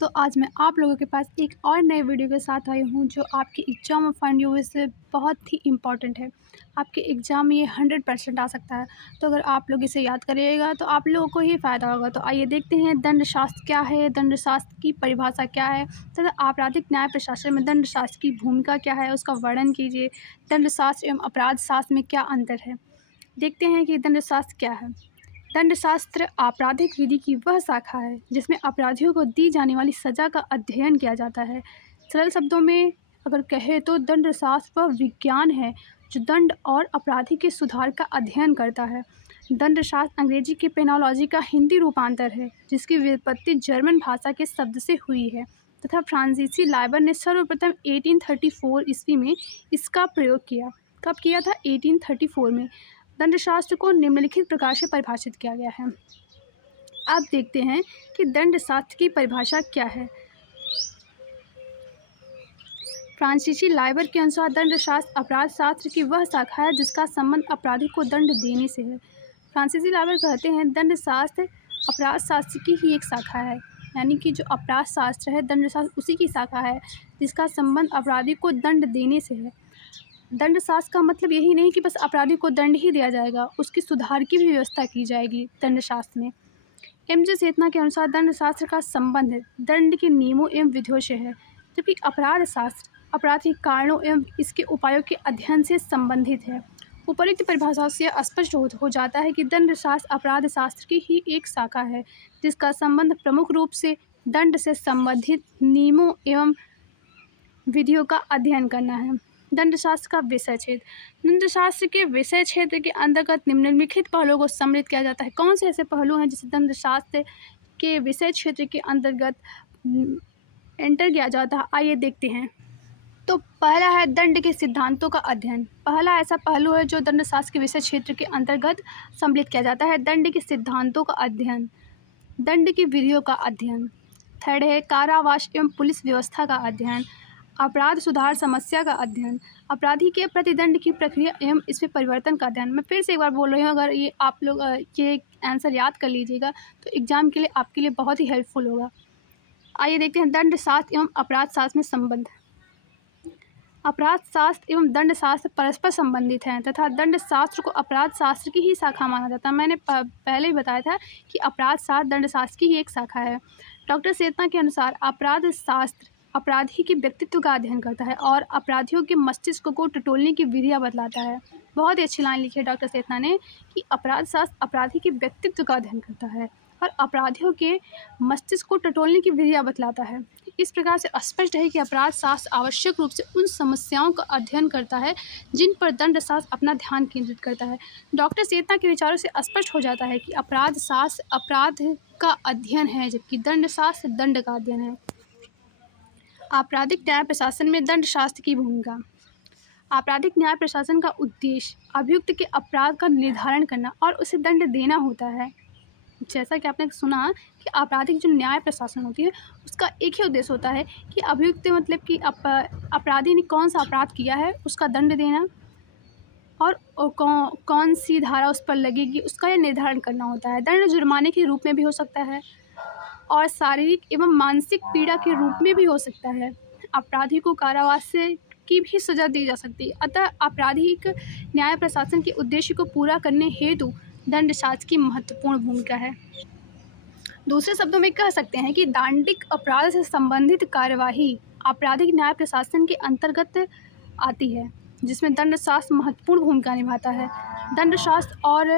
तो आज मैं आप लोगों के पास एक और नए वीडियो के साथ आई हूँ जो आपके exam of point of view से बहुत ही इम्पॉर्टेंट है। आपके एग्ज़ाम में ये 100% आ सकता है। तो अगर आप लोग इसे याद करिएगा तो आप लोगों को ही फ़ायदा होगा। तो आइए देखते हैं दंडशास्त्र क्या है, दंडशास्त्र की परिभाषा क्या है तथा आपराधिक न्याय प्रशासन में दंडशास्त्र की भूमिका क्या है, उसका वर्णन कीजिए। दंडशास्त्र एवं अपराध शास्त्र में क्या अंतर है। देखते हैं कि दंडशास्त्र क्या है। दंडशास्त्र आपराधिक विधि की वह शाखा है जिसमें अपराधियों को दी जाने वाली सज़ा का अध्ययन किया जाता है। सरल शब्दों में अगर कहें तो दंडशास्त्र वह विज्ञान है जो दंड और अपराधी के सुधार का अध्ययन करता है। दंडशास्त्र अंग्रेजी की पेनोलॉजी का हिंदी रूपांतर है जिसकी व्युत्पत्ति जर्मन भाषा के शब्द से हुई है तथा फ्रांसीसी लाइबर ने सर्वप्रथम 1834 ईस्वी में इसका प्रयोग किया। कब किया था? 1834 में। दंडशास्त्र को निम्नलिखित प्रकार से परिभाषित किया गया है। अब देखते हैं कि दंडशास्त्र की परिभाषा क्या है। फ्रांसीसी लाइबर के अनुसार दंडशास्त्र अपराध शास्त्र की वह शाखा है जिसका संबंध अपराधी को दंड देने से है। फ्रांसीसी लाइबर कहते हैं दंडशास्त्र अपराध शास्त्र की ही एक शाखा है, यानी कि जो अपराध शास्त्र है दंडशास्त्र उसी की शाखा है जिसका संबंध अपराधी को दंड देने से है। दंडशास्त्र का मतलब यही नहीं कि बस अपराधी को दंड ही दिया जाएगा, उसकी सुधार की भी व्यवस्था की जाएगी दंडशास्त्र में। एम.जे. सेतना के अनुसार दंडशास्त्र का संबंध दंड के नियमों एवं विधियों से है, जबकि अपराध शास्त्र अपराध के कारणों एवं इसके उपायों के अध्ययन से संबंधित है। उपरोक्त परिभाषा से स्पष्ट हो जाता है कि दंडशास्त्र अपराध शास्त्र की ही एक शाखा है जिसका संबंध प्रमुख रूप से दंड से संबंधित नियमों एवं विधियों का अध्ययन करना है। दंडशास्त्र का विषय क्षेत्र। दंडशास्त्र के विषय क्षेत्र के अंतर्गत निम्नलिखित पहलुओं को सम्मिलित किया जाता है। कौन से ऐसे पहलू हैं जिसे दंडशास्त्र के विषय क्षेत्र के अंतर्गत एंटर किया जाता है? आइए देखते हैं। तो पहला है दंड के सिद्धांतों का अध्ययन। पहला ऐसा पहलू है जो दंडशास्त्र के विषय क्षेत्र के अंतर्गत सम्मिलित किया जाता है, दंड के सिद्धांतों का अध्ययन, दंड की विधियों का अध्ययन। थर्ड है कारावास एवं पुलिस व्यवस्था का अध्ययन, अपराध सुधार समस्या का अध्ययन, अपराधी के प्रतिदंड की प्रक्रिया एवं इसमें परिवर्तन का अध्ययन। मैं फिर से एक बार बोल रही हूँ, अगर ये आप लोग ये आंसर याद कर लीजिएगा तो एग्जाम के लिए आपके लिए बहुत ही हेल्पफुल होगा। आइए देखते हैं दंड शास्त्र एवं अपराध शास्त्र में संबंध। अपराध शास्त्र एवं दंड शास्त्र परस्पर संबंधित हैं तथा दंड शास्त्र को अपराध शास्त्र की ही शाखा माना जाता है। मैंने पहले ही बताया था कि अपराध शास्त्र दंड शास्त्र की ही एक शाखा है। डॉक्टर सेतना के अनुसार अपराध शास्त्र अपराधी के व्यक्तित्व का अध्ययन करता है और अपराधियों के मस्तिष्क को टटोलने की विधियाँ बतलाता है। बहुत ही अच्छी लाइन लिखी है डॉक्टर सेतना ने कि अपराध शास्त्र अपराधी के व्यक्तित्व का अध्ययन करता है और अपराधियों के मस्तिष्क को टटोलने की विधियाँ बतलाता है। इस प्रकार से स्पष्ट है कि अपराध शास्त्र आवश्यक रूप से उन समस्याओं का अध्ययन करता है जिन पर दंड शास्त्र अपना ध्यान केंद्रित करता है। डॉक्टर सेतना के विचारों से स्पष्ट हो जाता है कि अपराध शास्त्र अपराध का अध्ययन है जबकि दंड शास्त्र दंड का अध्ययन है। आपराधिक न्याय प्रशासन में दंड शास्त्र की भूमिका। आपराधिक न्याय प्रशासन का उद्देश्य अभियुक्त के अपराध का निर्धारण करना और उसे दंड देना होता है। जैसा कि आपने सुना कि आपराधिक जो न्याय प्रशासन होती है उसका एक ही उद्देश्य होता है कि अभियुक्त मतलब कि अपराधी ने कौन सा अपराध किया है उसका दंड देना और कौन सी धारा उस पर लगेगी उसका यह निर्धारण करना होता है। दंड जुर्माने के रूप में भी हो सकता है और शारीरिक एवं मानसिक पीड़ा के रूप में भी हो सकता है। अपराधी को कारावास से की भी सज़ा दी जा सकती है। अतः आपराधिक न्याय प्रशासन के उद्देश्य को पूरा करने हेतु दंड शास्त्र की महत्वपूर्ण भूमिका है। दूसरे शब्दों में कह सकते हैं कि दांडिक अपराध से संबंधित कार्यवाही आपराधिक न्याय प्रशासन के अंतर्गत आती है जिसमें दंड शास्त्र महत्वपूर्ण भूमिका निभाता है। दंड शास्त्र और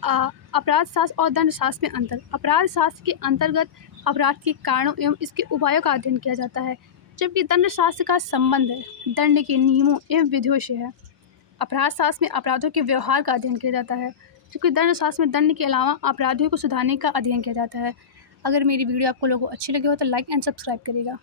अपराध शास्त्र और दंड शास्त्र में अंतर। अपराध शास्त्र के अंतर्गत अपराध के कारणों एवं इसके उपायों का अध्ययन किया जाता है जबकि दंड शास्त्र का संबंध दंड के नियमों एवं विधियों से है। अपराध शास्त्र में अपराधों के व्यवहार का अध्ययन किया जाता है जबकि दंड शास्त्र में दंड के अलावा अपराधियों को सुधारने का अध्ययन किया जाता है। अगर मेरी वीडियो आपको लोगों को अच्छी लगी हो तो लाइक एंड सब्सक्राइब करिएगा।